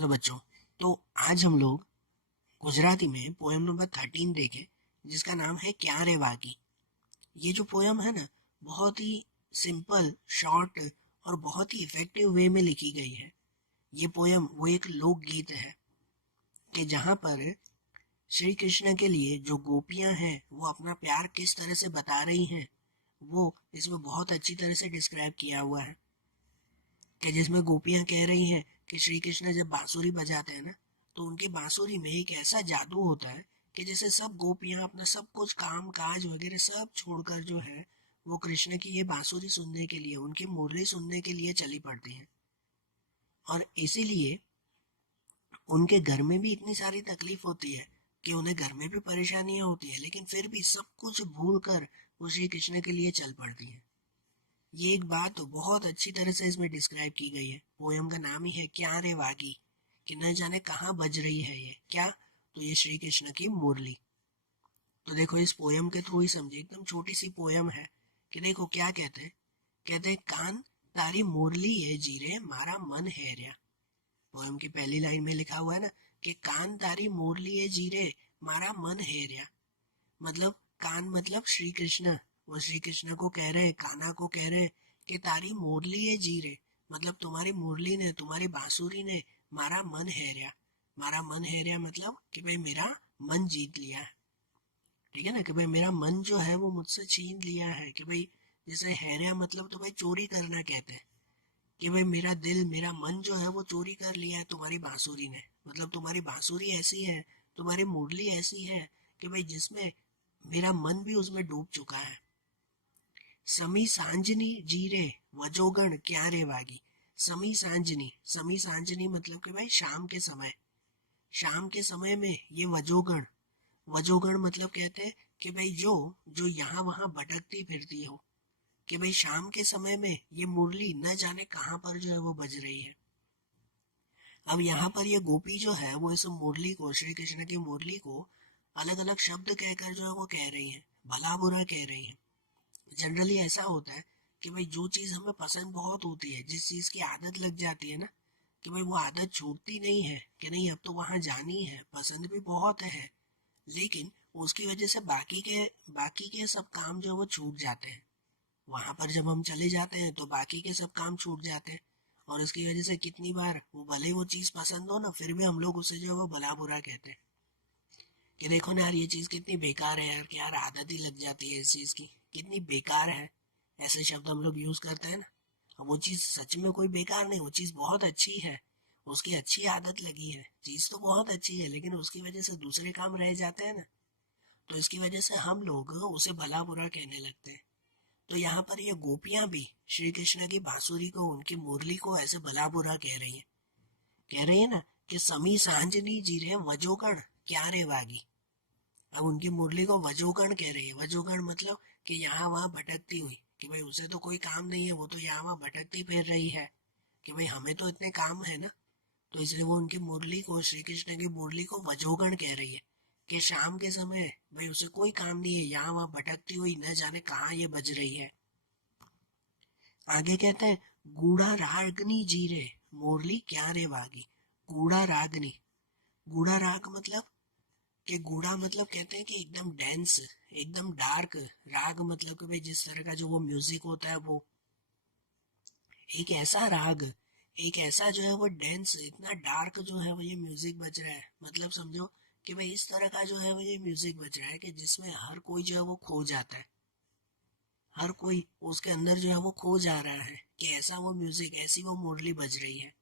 तो बच्चों, तो आज हम लोग गुजराती में पोएम नंबर 13 देखें, जिसका नाम है क्या रे वागी। ये जो पोएम है ना, बहुत ही सिंपल, शॉर्ट और बहुत ही इफेक्टिव वे में लिखी गई है। ये पोएम वो एक लोकगीत है कि जहाँ पर श्री कृष्ण के लिए जो गोपियां हैं वो अपना प्यार किस तरह से बता रही हैं, वो इसमें बहुत अच्छी तरह से डिस्क्राइब किया हुआ है। कि जिसमें गोपियां कह रही हैं कि श्री कृष्ण जब बांसुरी बजाते हैं ना, तो उनकी बांसुरी में एक ऐसा जादू होता है कि जैसे सब गोपियां अपना सब कुछ काम काज वगैरह सब छोड़कर जो है वो कृष्ण की ये बांसुरी सुनने के लिए, उनकी मुरली सुनने के लिए चली पड़ती हैं। और इसीलिए उनके घर में भी इतनी सारी तकलीफ होती है कि उन्हें घर में भी परेशानियां होती है, लेकिन फिर भी सब कुछ भूल कर वो श्री कृष्ण के लिए चल पड़ती हैं। ये एक बात तो बहुत अच्छी तरह से इसमें डिस्क्राइब की गई है। पोयम का नाम ही है क्या रे वागी, कि न जाने कहाँ बज रही है ये क्या, तो ये श्री कृष्ण की मुरली। तो देखो, इस पोयम के थ्रू ही समझे, एकदम छोटी सी पोयम है कि देखो क्या कहते हैं कान तारी मुरली है जीरे मारा मन है रया। पोयम की पहली लाइन में लिखा हुआ है ना कि कान तारी मुरली है जीरे मारा मन है रया। मतलब कान मतलब श्री कृष्ण, वो श्री कृष्ण को कह रहे हैं, कान्हा को कह रहे हैं कि तारी मुरली है जीरे, मतलब तुम्हारी मुरली ने, तुम्हारी बांसुरी ने मारा मन हैरिया। मारा मन हैरिया मतलब कि भाई मेरा मन जीत लिया है। ठीक है ना, कि भाई मेरा मन जो है वो मुझसे छीन लिया है। कि भाई जैसे हैरिया मतलब तो भाई चोरी करना कहते हैं, कि भाई मेरा दिल, मेरा मन जो है वो चोरी कर लिया है तुम्हारी बांसुरी ने। मतलब तुम्हारी बांसुरी ऐसी है, तुम्हारी मुरली ऐसी है कि भाई जिसमें मेरा मन भी उसमें डूब चुका है। समी सांजनी जीरे वजोगण क्या रे वागी। समी सांजनी, समी सांजनी मतलब कि भाई शाम के समय, शाम के समय में ये वजोगण, वजोगण मतलब कहते हैं कि भाई जो जो यहाँ वहाँ भटकती फिरती हो, कि भाई शाम के समय में ये मुरली न जाने कहाँ पर जो है वो बज रही है। अब यहाँ पर ये गोपी जो है वो इस मुरली को, श्री कृष्ण की मुरली को अलग अलग शब्द कहकर जो है वो कह रही है, भला बुरा कह रही है। जनरली ऐसा होता है कि भाई जो चीज हमें पसंद बहुत होती है, जिस चीज की आदत लग जाती है ना, कि भाई वो आदत छूटती नहीं है, कि नहीं अब तो वहां जानी है, पसंद भी बहुत है, लेकिन उसकी वजह से बाकी के सब काम जो है वो छूट जाते हैं। वहां पर जब हम चले जाते हैं तो बाकी के सब काम छूट जाते हैं। और इसकी वजह से कितनी बार वो भले ही वो चीज पसंद हो ना, फिर भी हम लोग उसे जो है वो भला बुरा कहते हैं कि देखो ना यार ये चीज कितनी बेकार है यार, कि यार आदत ही लग जाती है इस चीज की, कितनी बेकार है। ऐसे शब्द हम लोग यूज करते हैं ना। अब वो चीज सच में कोई बेकार नहीं, वो चीज बहुत अच्छी है, उसकी अच्छी आदत लगी है, चीज तो बहुत अच्छी है, लेकिन उसकी वजह से दूसरे काम रह जाते हैं ना, तो इसकी वजह से हम लोग उसे भला बुरा कहने लगते हैं। तो यहाँ पर ये गोपियां भी श्री कृष्ण की बांसुरी को, उनकी मुरली को ऐसे भला बुरा कह रही है ना कि समी सांजनी जी रे वजोगण क्या रे वागी। अब उनकी मुरली को वजोगण कह रही है। वजोगण मतलब कि यहाँ वहां भटकती हुई, कि भाई उसे तो कोई काम नहीं है, वो तो यहाँ वहां भटकती फिर रही है, कि भाई हमें तो इतने काम है ना। तो इसलिए वो उनकी मुरली को, श्री कृष्ण की मुरली को वजोगण कह रही है कि शाम के समय भाई उसे कोई काम नहीं है, यहाँ वहां भटकती हुई न जाने कहाँ ये बज रही है। आगे कहते हैं गूढ़ा रागनी जी रे मुरली क्या रे वागी। गूढ़ा रागनी, गूढ़ा राग मतलब कि गूढ़ा मतलब कहते हैं कि एकदम डेंस, एकदम डार्क। राग मतलब कि भाई जिस तरह का जो वो म्यूजिक होता है, वो एक ऐसा राग, एक ऐसा जो है वो डेंस, इतना डार्क जो है वो ये म्यूजिक बज रहा है। मतलब समझो कि भाई इस तरह का जो है वो ये म्यूजिक बज रहा है कि जिसमें हर कोई जो है वो खो जाता है, हर कोई उसके अंदर जो है वो खो जा रहा है, कि ऐसा वो म्यूजिक, ऐसी वो मुरली बज रही है।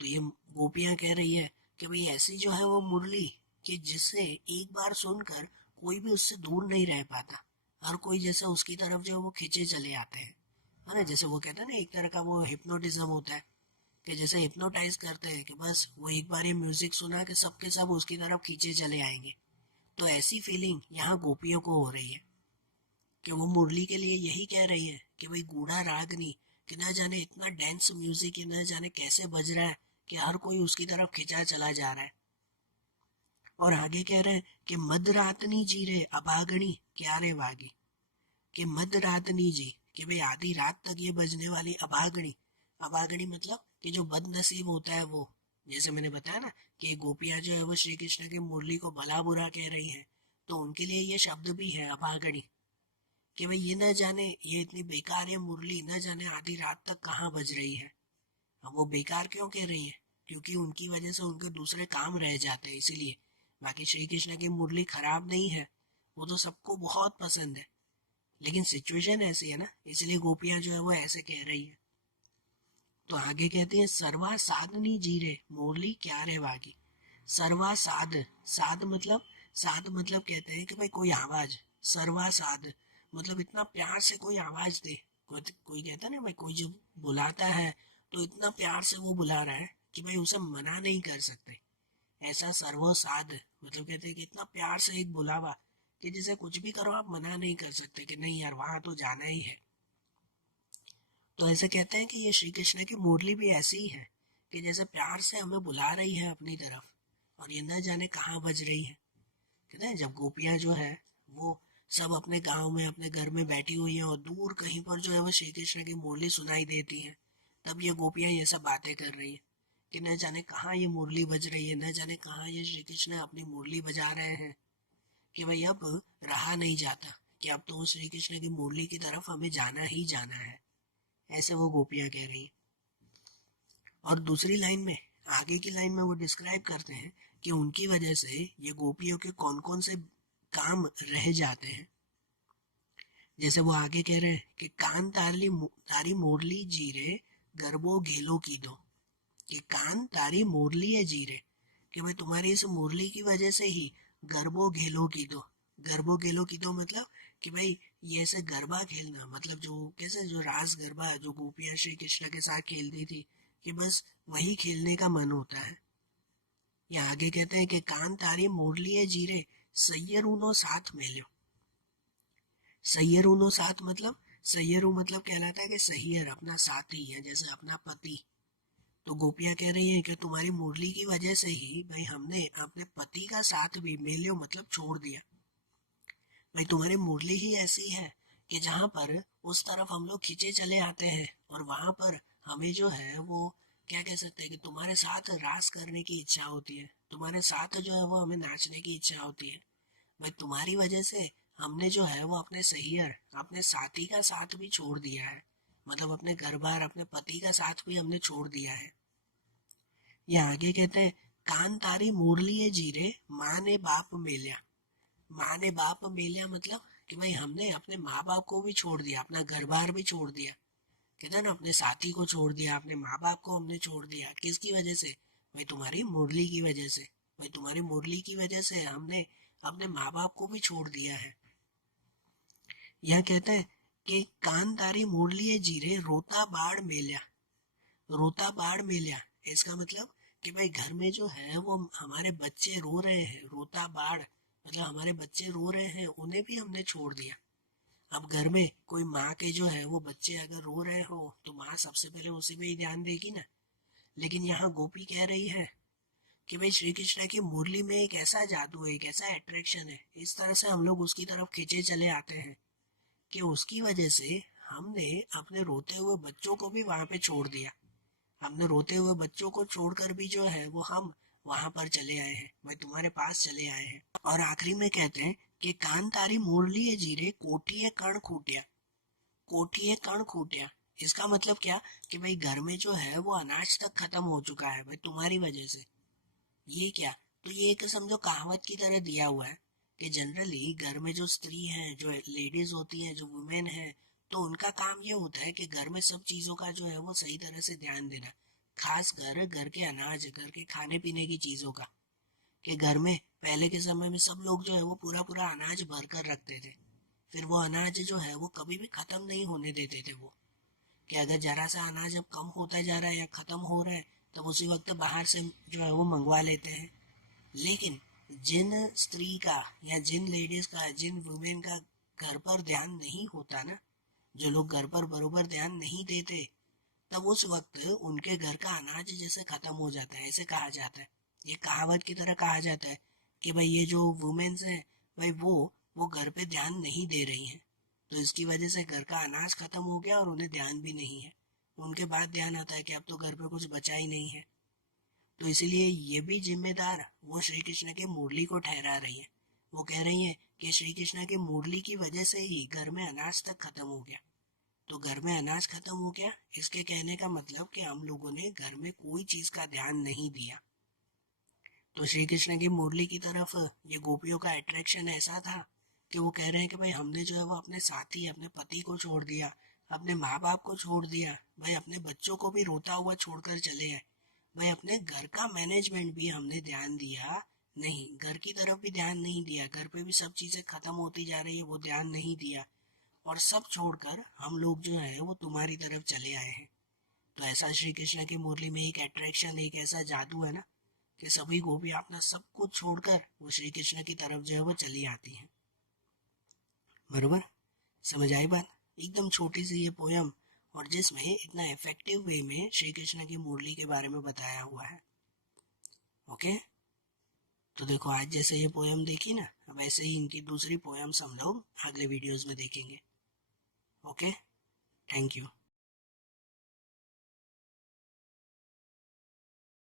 तो ये गोपियां कह रही है कि भाई ऐसी जो है वो मुरली कि जिसे एक बार सुनकर कोई भी उससे दूर नहीं रह पाता, हर कोई जैसे उसकी तरफ जो है वो खींचे चले आते हैं। है ना, जैसे वो कहते हैं ना, एक तरह का वो हिप्नोटिज्म होता है, कि जैसे हिप्नोटाइज करते हैं कि बस वो एक बार ये म्यूजिक सुना कि सबके सब उसकी तरफ खींचे चले आएंगे। तो ऐसी फीलिंग यहाँ गोपियों को हो रही है कि वो मुरली के लिए यही कह रही है कि भाई गूढ़ा रागनी, कि ना जाने इतना डेंस म्यूजिक, कि ना जाने कैसे बज रहा है कि हर कोई उसकी तरफ खिंचा चला जा रहा है। और आगे कह रहे हैं कि मदरातनी जी रे अभागनी क्या रे वागी। कि मदरातनी जी, कि भाई आधी रात तक ये बजने वाली अभागनी। अभागनी मतलब कि जो बदनसीब होता है वो, जैसे मैंने बताया ना कि गोपियां जो है वो श्री कृष्ण की मुरली को भला बुरा कह रही हैं, तो उनके लिए ये शब्द भी है अभागणी, कि भाई ये न जाने ये इतनी बेकार ये मुरली न जाने आधी रात तक कहाँ बज रही है। अब वो बेकार क्यों कह रही है? क्योंकि उनकी वजह से उनके दूसरे काम रह जाते हैं, इसीलिए। बाकी श्री कृष्ण की मुरली खराब नहीं है, वो तो सबको बहुत पसंद है, लेकिन सिचुएशन ऐसी है ना, इसलिए गोपियां जो है वो ऐसे कह रही है। तो आगे कहते हैं सर्वा साधनी जीरे मुरली क्या रे वागी। सर्वा साध, साध मतलब, साध मतलब कहते हैं कि भाई कोई आवाज, सर्वा साध मतलब इतना प्यार से कोई आवाज दे। कोई कहता है ना भाई, कोई जब बुलाता है तो इतना प्यार से वो बुला रहा है कि भाई उसे मना नहीं कर सकते। ऐसा सर्वो साध मतलब कहते हैं कि इतना प्यार से एक बुलावा कि जिसे कुछ भी करो आप मना नहीं कर सकते कि नहीं यार वहां तो जाना ही है। तो ऐसे कहते हैं कि ये श्री कृष्ण की मुरली भी ऐसी ही है कि जैसे प्यार से हमें बुला रही है अपनी तरफ, और ये न जाने कहाँ बज रही है। कहते हैं जब गोपियां जो है वो सब अपने गांव में अपने घर में बैठी हुई है और दूर कहीं पर जो है वो श्री कृष्ण की मुरली सुनाई देती है, तब ये गोपियां ये सब बातें कर रही है कि न जाने कहाँ ये मुरली बज रही है, न जाने कहाँ ये श्री कृष्ण अपनी मुरली बजा रहे हैं, कि भाई अब रहा नहीं जाता, कि अब तो श्री कृष्ण की मुरली की तरफ हमें जाना ही जाना है। ऐसे वो गोपियां कह रही हैं। और दूसरी लाइन में, आगे की लाइन में वो डिस्क्राइब करते हैं कि उनकी वजह से ये गोपियों के कौन कौन से काम रह जाते हैं। जैसे वो आगे कह रहे हैं कि कान तारी मोरली जीरे गरबो घेलो की दो, कि कान तारी मोरली है जीरे, कि भाई तुम्हारी इस मुरली की वजह से ही गरबो घेलो की दो। गरबो घेलो की दो मतलब कि भाई ये ऐसे गरबा खेलना, मतलब जो कैसे जो रास गरबा जो गोपियां श्री कृष्ण के साथ खेलती थी, कि बस वही खेलने का मन होता है। या आगे कहते हैं कि कान तारी मोरली है जीरे सैयरूनो साथ मेलो। सैयरूनो साथ मतलब, सैयरू मतलब कहलाता है कि सैयर अपना साथी है, जैसे अपना पति। तो गोपियां कह रही हैं कि तुम्हारी मुरली की वजह से ही भाई हमने अपने पति का साथ भी मेल्यो मतलब छोड़ दिया। भाई तुम्हारी मुरली ही ऐसी है कि जहाँ पर उस तरफ हम लोग खींचे चले आते हैं, और वहां पर हमें जो है वो क्या कह सकते हैं कि तुम्हारे साथ रास करने की इच्छा होती है, तुम्हारे साथ जो है वो हमें नाचने की इच्छा होती है। भाई तुम्हारी वजह से हमने जो है वो अपने सैयर अपने साथी का साथ भी छोड़ दिया है, मतलब अपने घर बार अपने पति का साथ भी हमने छोड़ दिया है। ये आगे कहते हैं कान तारी मुरली है जीरे माँ ने बाप मेल्या। माँ ने बाप मेल्या मतलब कि भाई हमने अपने माँ बाप को भी छोड़ दिया, अपना घर बार भी छोड़ दिया। कहते हैं ना अपने साथी को छोड़ दिया, अपने माँ बाप को हमने छोड़ दिया, किसकी वजह से? भाई तुम्हारी मुरली की वजह से। भाई तुम्हारी मुरली की वजह से हमने अपने माँ बाप को भी छोड़ दिया है। यह कहते हैं कि कान तारी मुरली है जीरे रोता बाढ़ मेल्या। रोता बाढ़ मेल्या इसका मतलब कि भाई घर में जो है वो हमारे बच्चे रो रहे हैं, रोता बाढ़ मतलब हमारे बच्चे रो रहे हैं, उन्हें भी हमने छोड़ दिया। अब घर में कोई माँ के जो है वो बच्चे अगर रो रहे हो तो माँ सबसे पहले उसी पे ही ध्यान देगी ना। लेकिन यहाँ गोपी कह रही है कि भाई श्री कृष्ण की मुरली में एक ऐसा जादू है, एक ऐसा अट्रैक्शन है, इस तरह से हम लोग उसकी तरफ खींचे चले आते हैं कि उसकी वजह से हमने अपने रोते हुए बच्चों को भी वहां पे छोड़ दिया। हमने रोते हुए बच्चों को छोड़कर भी जो है वो हम वहां पर चले आए हैं, भाई तुम्हारे पास चले आए हैं। और आखिरी में कहते हैं कि कान तारी मुरली है जीरे कोठी है कण खूटिया। कोठी है कण खूटिया इसका मतलब क्या? कि भाई घर में जो है वो अनाज तक खत्म हो चुका है भाई तुम्हारी वजह से। ये क्या? तो ये एक समझो कहावत की तरह दिया हुआ है कि जनरली घर में जो स्त्री हैं, जो लेडीज होती हैं, जो वुमेन है, तो उनका काम ये होता है कि घर में सब चीजों का जो है वो सही तरह से ध्यान देना, खास कर घर के अनाज, घर के खाने पीने की चीजों का। कि घर में पहले के समय में सब लोग जो है वो पूरा पूरा अनाज भर कर रखते थे, फिर वो अनाज जो है वो कभी भी खत्म नहीं होने देते थे। वो कि अगर जरा सा अनाज अब कम होता जा रहा है या खत्म हो रहा है, तब उसी वक्त बाहर से जो है वो मंगवा लेते हैं। लेकिन जिन स्त्री का या जिन लेडीज का, जिन वुमेन का घर पर ध्यान नहीं होता ना, जो लोग घर पर बरोबर ध्यान नहीं देते, तब उस वक्त उनके घर का अनाज जैसे खत्म हो जाता है, ऐसे कहा जाता है। ये कहावत की तरह कहा जाता है कि भाई ये जो वुमेन्स हैं भाई वो घर पे ध्यान नहीं दे रही हैं, तो इसकी वजह से घर का अनाज खत्म हो गया और उन्हें ध्यान भी नहीं है। उनके बाद ध्यान आता है कि अब तो घर पे कुछ बचा ही नहीं है। तो इसलिए ये भी जिम्मेदार वो श्री कृष्ण के मुरली को ठहरा रही है। वो कह रही है कि श्री कृष्ण के मुरली की वजह से ही घर में अनाज तक खत्म हो गया। तो घर में अनाज खत्म हो गया, इसके कहने का मतलब कि हम लोगों ने घर में कोई चीज का ध्यान नहीं दिया। तो श्री कृष्ण की मुरली की तरफ ये गोपियों का अट्रैक्शन ऐसा था कि वो कह रहे हैं कि भाई हमने जो है वो अपने साथी, अपने पति को छोड़ दिया, अपने माँ बाप को छोड़ दिया, भाई अपने बच्चों को भी रोता हुआ छोड़कर चले आए, भाई अपने घर का मैनेजमेंट भी हमने ध्यान दिया नहीं, घर की तरफ भी ध्यान नहीं दिया, घर पे भी सब चीजें खत्म होती जा रही है, वो ध्यान नहीं दिया, और सब छोड़कर हम लोग जो है वो तुम्हारी तरफ चले आए हैं। तो ऐसा श्री कृष्ण की मुरली में एक अट्रैक्शन, एक ऐसा जादू है ना कि सभी गोपियां अपना सब कुछ छोड़कर वो श्री कृष्ण की तरफ जो है वो चली आती हैं। बरोबर, समझ आई बात? एकदम छोटी सी ये पोयम, और जिसमें इतना इफेक्टिव वे में श्री कृष्ण की मुरली के बारे में बताया हुआ है। ओके, तो देखो आज जैसे ये पोयम देखी ना, अब ऐसे ही इनकी दूसरी पोयम्स हम लोग अगले वीडियोस में देखेंगे। Okay, thank you.